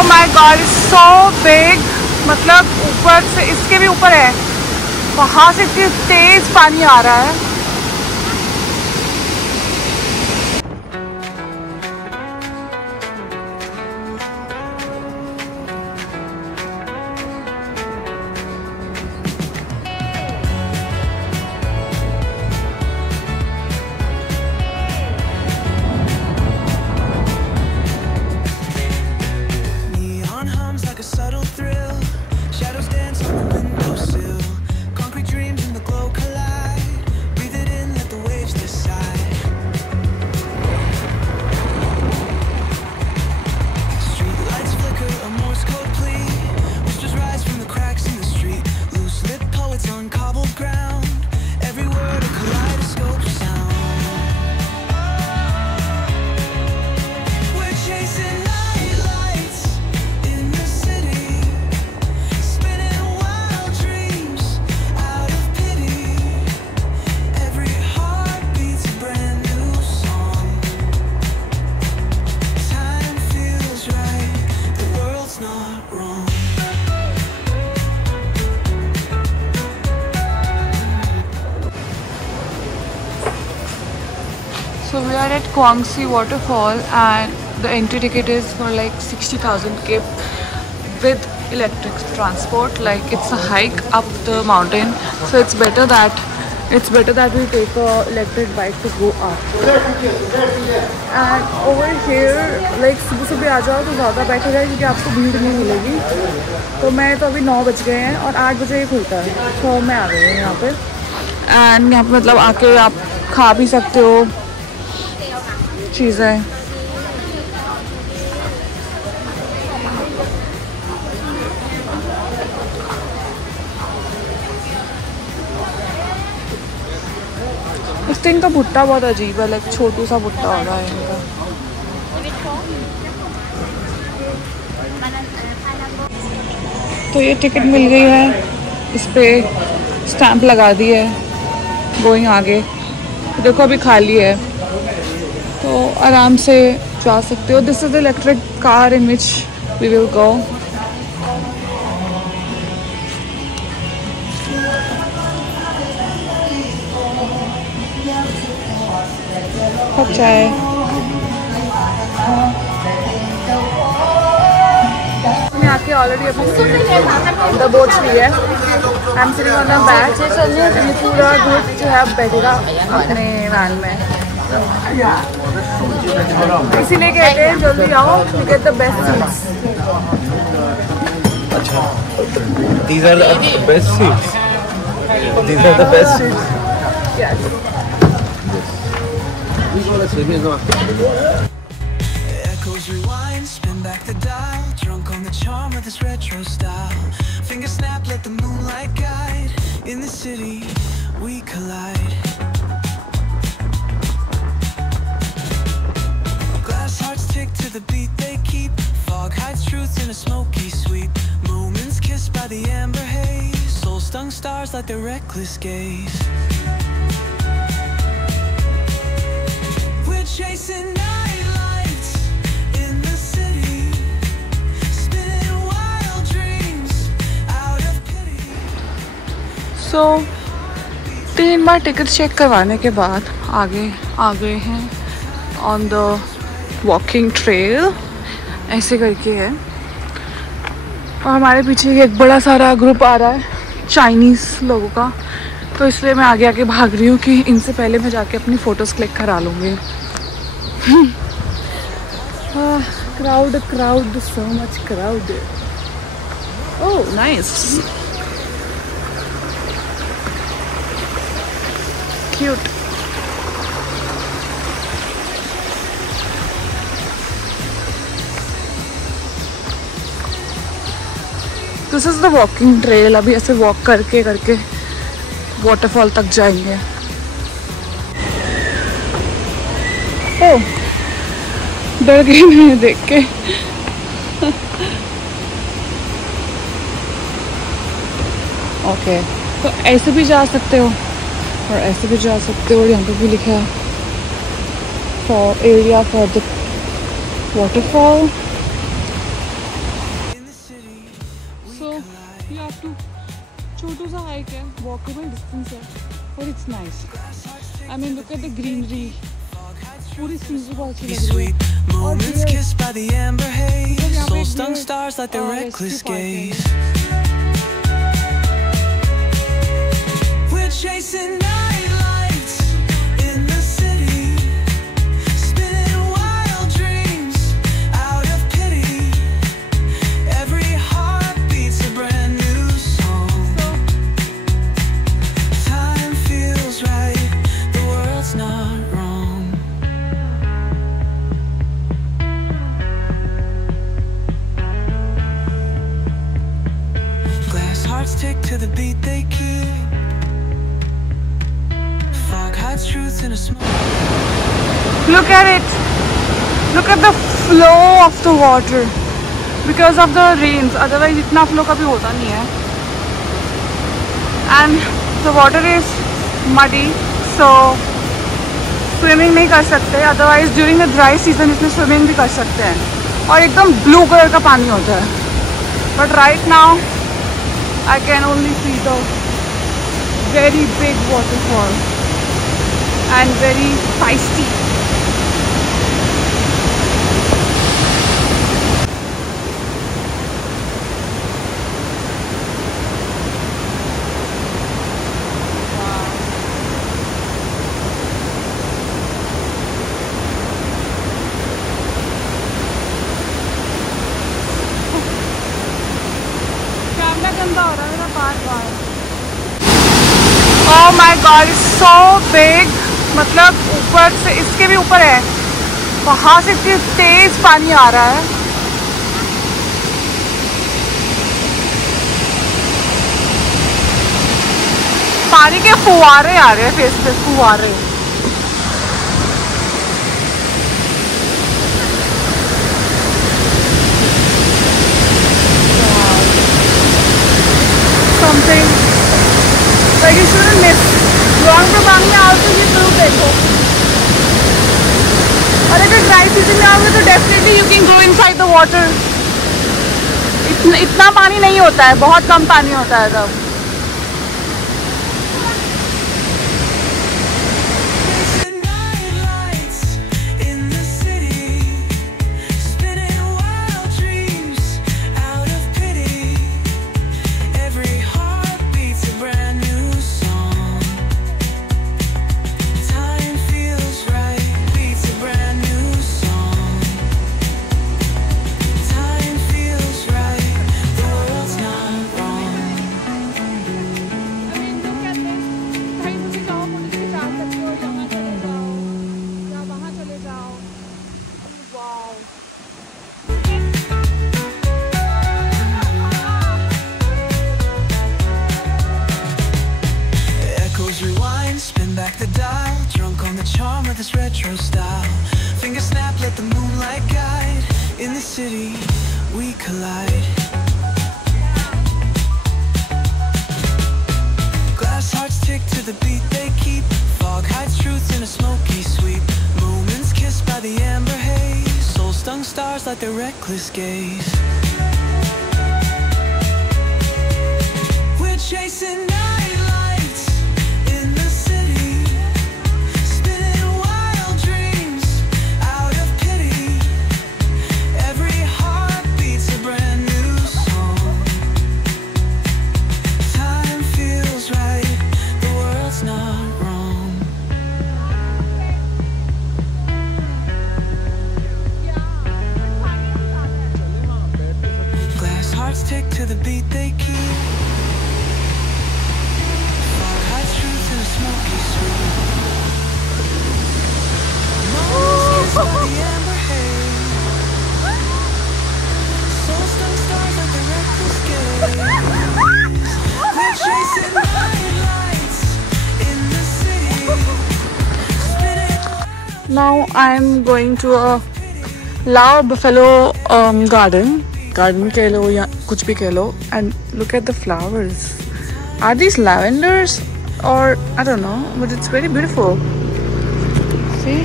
Oh my God, it's so big. मतलब ऊपर से, इसके भी ऊपर है, वहाँ से इतनी तेज पानी आ रहा है। So we are at Guangxi waterfall and the entry ticket is for like 60,000 kip with electric transport. Like it's a hike up the mountain, so it's better that we take a electric bike to go up. And over here like सुबह आ जाओ तो ज़्यादा better है क्योंकि आपको भीड़ नहीं मिलेगी। तो मैं तो अभी 9 बज गए हैं और 8 बजे ही खुलता है, तो मैं आ गई हूँ यहाँ पे। एंड यहाँ पे मतलब आके आप खा भी सकते हो चीज़ें। इस दिन का भुट्टा बहुत अजीब है, लाइक छोटू सा भुट्टा हो रहा है इनका। तो ये टिकट मिल गई है, इस पे स्टैंप लगा दी है, गोइंग आगे। देखो अभी खाली है तो आराम से जा सकते हो। This is the electric car in which we will go. अच्छा है। मैं आके ऑलरेडी अपनी द बोट्स ली है। I am sitting on the back. पूरा ग्रुप जो है बैठेगा अपने वैन में, इसीलिए कहते हैं जल्दी आओ, you get the best seats. अच्छा, these are the best seats. These are the best seats. Yes. Echoes rewind, spin back the dial, drunk on the charm of this retro style. Finger snap, let the moonlight guide. In the city, we collide. To the beat they keep, fog hides truth in a smoky sweep. Moments kissed by the amber haze, soul stung stars like their reckless gaze. We're chasing night lights in the city, spinning wild dreams out of pity. So 3 बार ticket check करवाने के बाद आगे आ गए हैं on the walking trail, ऐसे करके है। और हमारे पीछे एक बड़ा सारा ग्रुप आ रहा है चाइनीज़ लोगों का, तो इसलिए मैं आगे आगे भाग रही हूँ कि इनसे पहले मैं जाके अपनी फ़ोटोज़ क्लिक करा लूँगी। Crowd so much crowd. Oh nice, cute. This is the walking trail. अभी ऐसे वॉक करके करके वाटरफॉल तक जाएंगे। ओह, डर गई मैं देख के। ओके, तो ऐसे भी जा सकते हो और ऐसे भी जा सकते हो। यहाँ पे भी लिखा है for area for the waterfall. You have to. छोटू सा hike है, walkable distance है, but it's nice. I mean, look at the greenery. पूरी scenery बहुत अच्छी लग रही है. Moments kissed by the amber haze, soul stung stars like their reckless gaze. We're chasing night lights in the city, spinning wild dreams out of pity. Every heart beats a brand new song. Time feels right, the world's not wrong. Glass hearts tick to the beat they keep. Fog hides truth in a smoke. Look at it. Look at the flow of the water. Because of the rains. Otherwise, इतना flow कभी होता नहीं है. And the water is muddy, so swimming नहीं कर सकते. Otherwise, during the dry season, इसमें swimming भी कर सकते हैं. और एकदम blue color का पानी होता है. But right now, I can only see the very big waterfall and very feisty. Oh my God, it's so big. मतलब ऊपर से इसके भी ऊपर है. वहाँ से इतनी तेज पानी आ रहा है. पानी के फुवारे आ रहे हैं फेस पे, फुवारे. Something like you shouldn't miss. Luang Prabang में आओ तो ये जरूर देखो. और अगर ड्राई सीजन में आओगे तो definitely you can go inside the water. इतना पानी नहीं होता है, बहुत कम पानी होता है तब. This retro style, finger snap, let the moonlight guide. In the city, we collide. Glass hearts tick to the beat they keep. Fog hides truth in a smoky sweep. Moments kissed by the amber haze. Soul stung stars like their reckless gaze. We're chasing night lights in the city, spinning wild dreams out of pity. Every heart beats a brand new song. Time feels right, the world's not wrong. Glass hearts tick to the beat they keep. Fog hides truth in a smoky sweep. Moments kissed by the amber haze. Soul stung stars like the reckless gaze. We're chasing night lights in the city. Now I'm going to a Lao Buffalo garden कह लो या कुछ भी कह लो. And look at the flowers. Are these lavenders or I don't know, but it's very beautiful. See?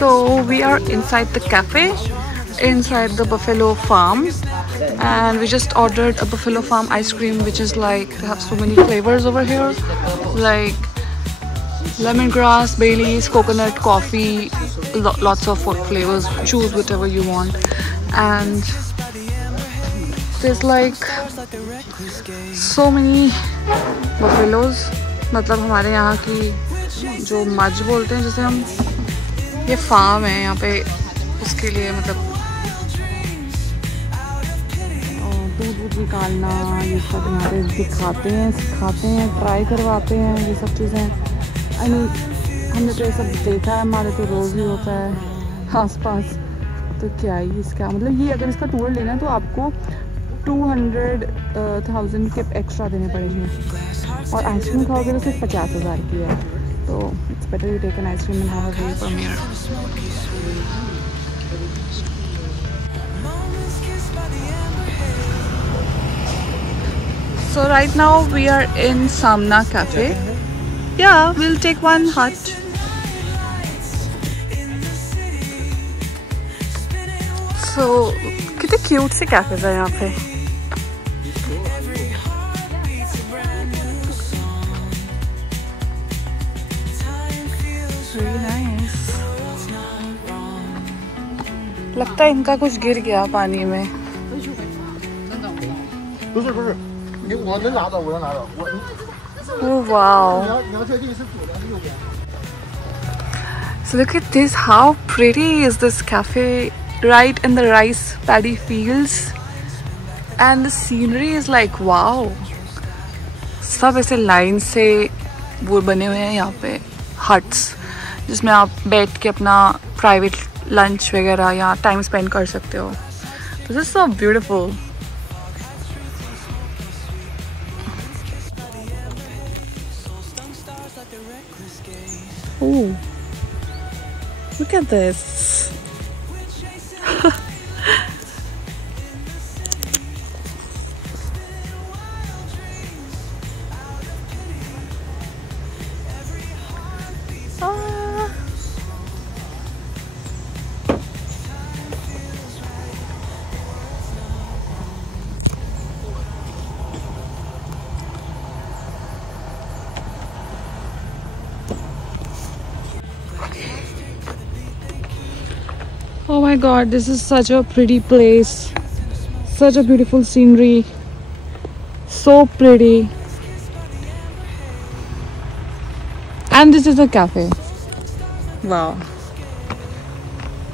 So we are inside the cafe, inside the Buffalo Farm, and we just ordered a Buffalo Farm ice cream, which is like, they have so many flavors over here, like lemongrass, Baileys, coconut, coffee, lots of flavors. Choose whatever you want. And there's like so many buffaloes. मतलब हमारे यहाँ की जो मज बोलते हैं, जैसे हम, ये फार्म है यहाँ पे, उसके लिए मतलब दूध निकालना, ये सब यहाँ पे दिखाते हैं, सिखाते हैं, ट्राई करवाते हैं, ये सब चीज़ें। आई मीन हमने तो ये सब देखा है, हमारे तो रोज़ ही होता है आसपास। तो क्या ही इसका मतलब, ये अगर इसका टूर लेना है तो आपको 200,000 के एक्स्ट्रा देने पड़ेंगे, और आइसक्रीम खाओगे तो सिर्फ 50,000 की है। तो it's better you take an ice cream and have a view from here. So right now we are in Samna Cafe. Yeah, we'll take one hut. So कितने क्यूट से कैफेज है यहाँ पे। Very nice. लगता है इनका कुछ गिर गया पानी में। Oh wow. So look at this, how pretty is this cafe, right in the rice paddy fields, and the scenery is like wow. सब ऐसे लाइन से वो बने हुए हैं यहाँ पे हट्स, जिसमें आप बैठ के अपना प्राइवेट लंच वगैरह या टाइम स्पेंड कर सकते हो। This is so beautiful. Oh, look at this. Oh my god, this is such a pretty place. Such a beautiful scenery. So pretty. And this is a cafe. Wow.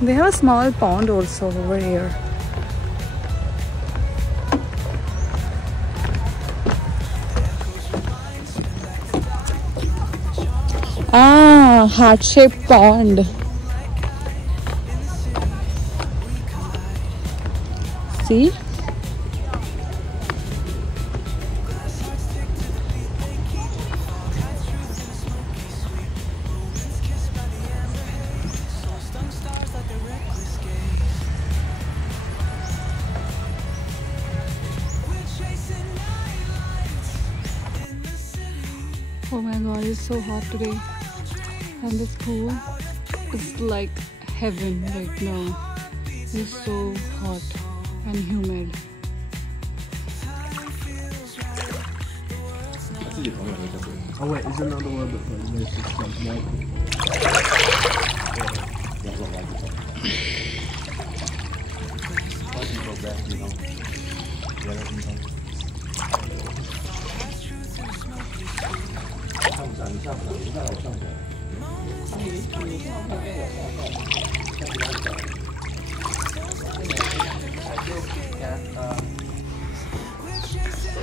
They have a small pond also over here. Ah, heart-shaped pond. See? Oh my god, it's so hot today. And this pool is like heaven right now. It's so hot and humid. Oh wait, is there another one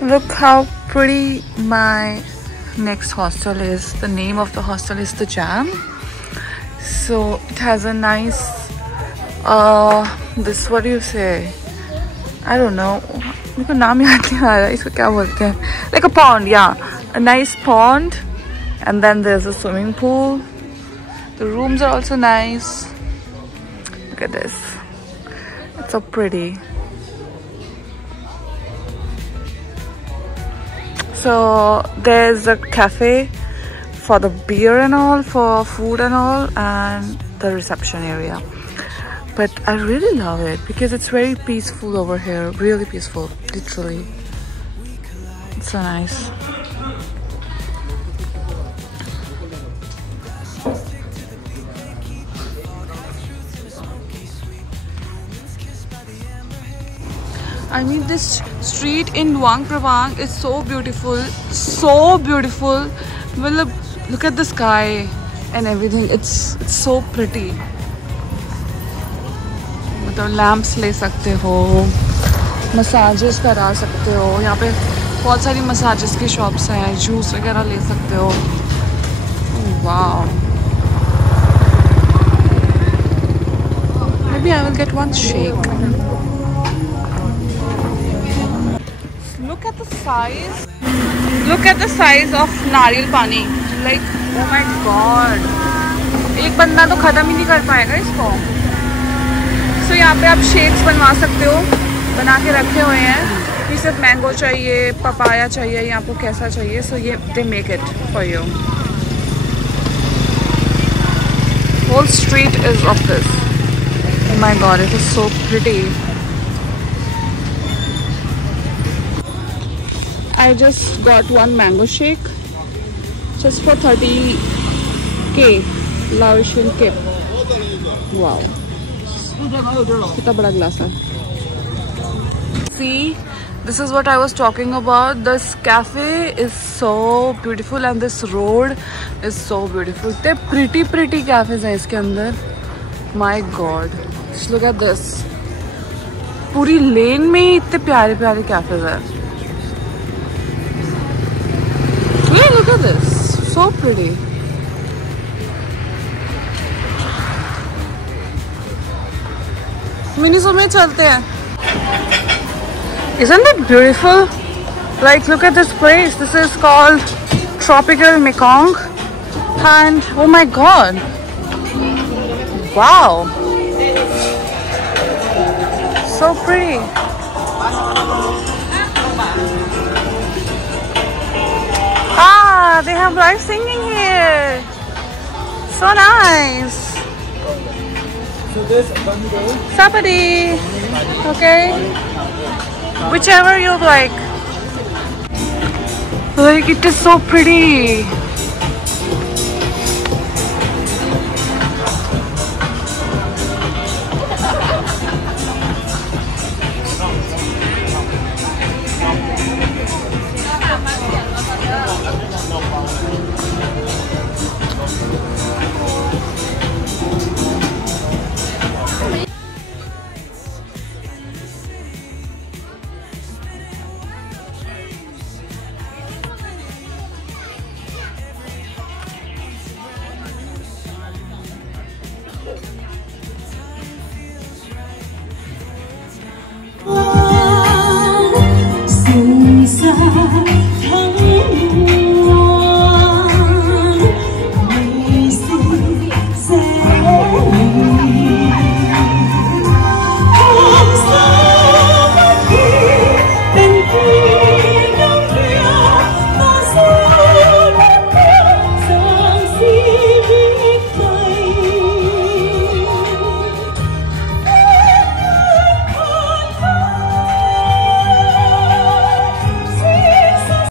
Look how pretty my next hostel is. The name of the hostel is The Jam. So it has a nice this, what do you say, I don't know, मेरे को नाम याद नहीं आ रहा, इसको क्या बोलते हैं, like a pond, yeah, a nice pond, and then there's a swimming pool. The rooms are also nice. Look at this, it's so pretty. So there's a cafe for the beer and all, for food and all, and the reception area. But I really love it because it's very peaceful over here. Really peaceful, literally. It's so nice. I mean, this street in Luang Prabang is so beautiful, so beautiful. Well, look at the sky and everything. It's so pretty. मतलब lamps ले सकते हो, massages करा सकते हो. यहाँ पे बहुत सारी मसाजेस की शॉप्स हैं, जूस वगैरह ले सकते हो. Wow. Maybe I will get one shake. Look at the size. Look at the size of नारियल पानी. Like, oh my god. एक बंदा तो ख़त्म ही नहीं कर पाएगा इसको. So यहाँ पे आप शेक्स बनवा सकते हो, बना के रखे हुए हैं कि सिर्फ मैंगो चाहिए, पपाया चाहिए या आपको कैसा चाहिए. So ये they make it for you. Whole street is of this. Oh my god, it is so pretty. I just got one mango shake just for 30k Laotian kip. Wow. कितना बड़ा glass है. See, this is what I was talking about. This cafe is so beautiful and this road is so beautiful. इतने pretty cafes हैं इसके अंदर. My God, just look at this. पूरी लेन में ही इतने प्यारे cafes हैं. Yeah, look at this. So pretty. Miniso में चलते हैं. Isn't it beautiful? Like, look at this place. This is called Tropical Mekong. And oh my god. Wow. So pretty. Ah, they have live singing here. So nice. So this Bunday. Sapadi. Okay. Whichever you like. Like, it is so pretty.